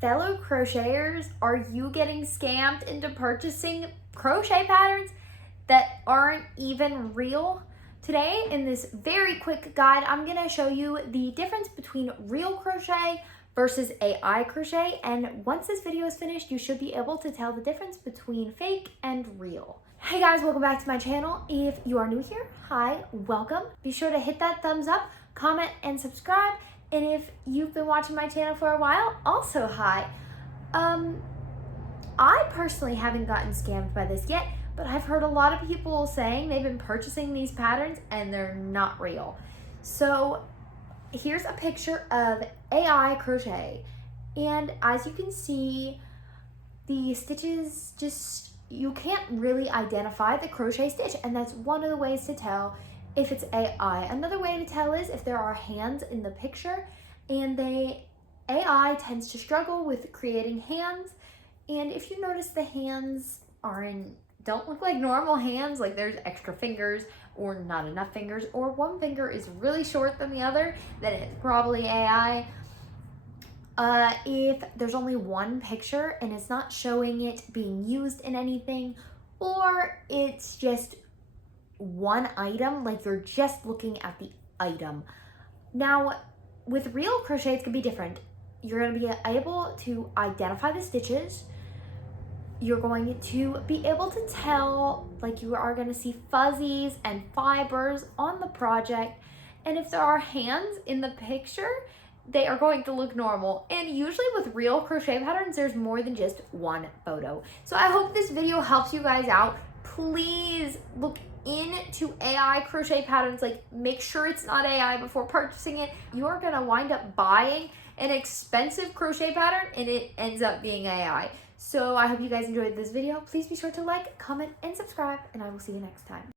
Fellow crocheters, are you getting scammed into purchasing crochet patterns that aren't even real? Today, in this very quick guide, I'm gonna show you the difference between real crochet versus AI crochet. And once this video is finished, you should be able to tell the difference between fake and real. Hey guys, welcome back to my channel. If you are new here, hi, welcome. Be sure to hit that thumbs up, comment, and subscribe. And if you've been watching my channel for a while, also hi. I personally haven't gotten scammed by this yet, but I've heard a lot of people saying they've been purchasing these patterns and they're not real. So here's a picture of AI crochet. And as you can see, the stitches you can't really identify the crochet stitch, and that's one of the ways to tell if it's AI. Another way to tell is if there are hands in the picture, and AI tends to struggle with creating hands. And if you notice the hands don't look like normal hands, like there's extra fingers or not enough fingers, or one finger is really short than the other, then it's probably AI. If there's only one picture and it's not showing it being used in anything, or it's just one item, like you're just looking at the item. Now, with real crochet, it's gonna be different. You're gonna be able to identify the stitches. You're going to be able to tell, like you are gonna see fuzzies and fibers on the project. And if there are hands in the picture, they are going to look normal. And usually with real crochet patterns, there's more than just one photo. So I hope this video helps you guys out. Please look into AI crochet patterns. Like, make sure it's not AI before purchasing it. You are gonna wind up buying an expensive crochet pattern and it ends up being AI. So I hope you guys enjoyed this video. Please be sure to like, comment, and subscribe, and I will see you next time.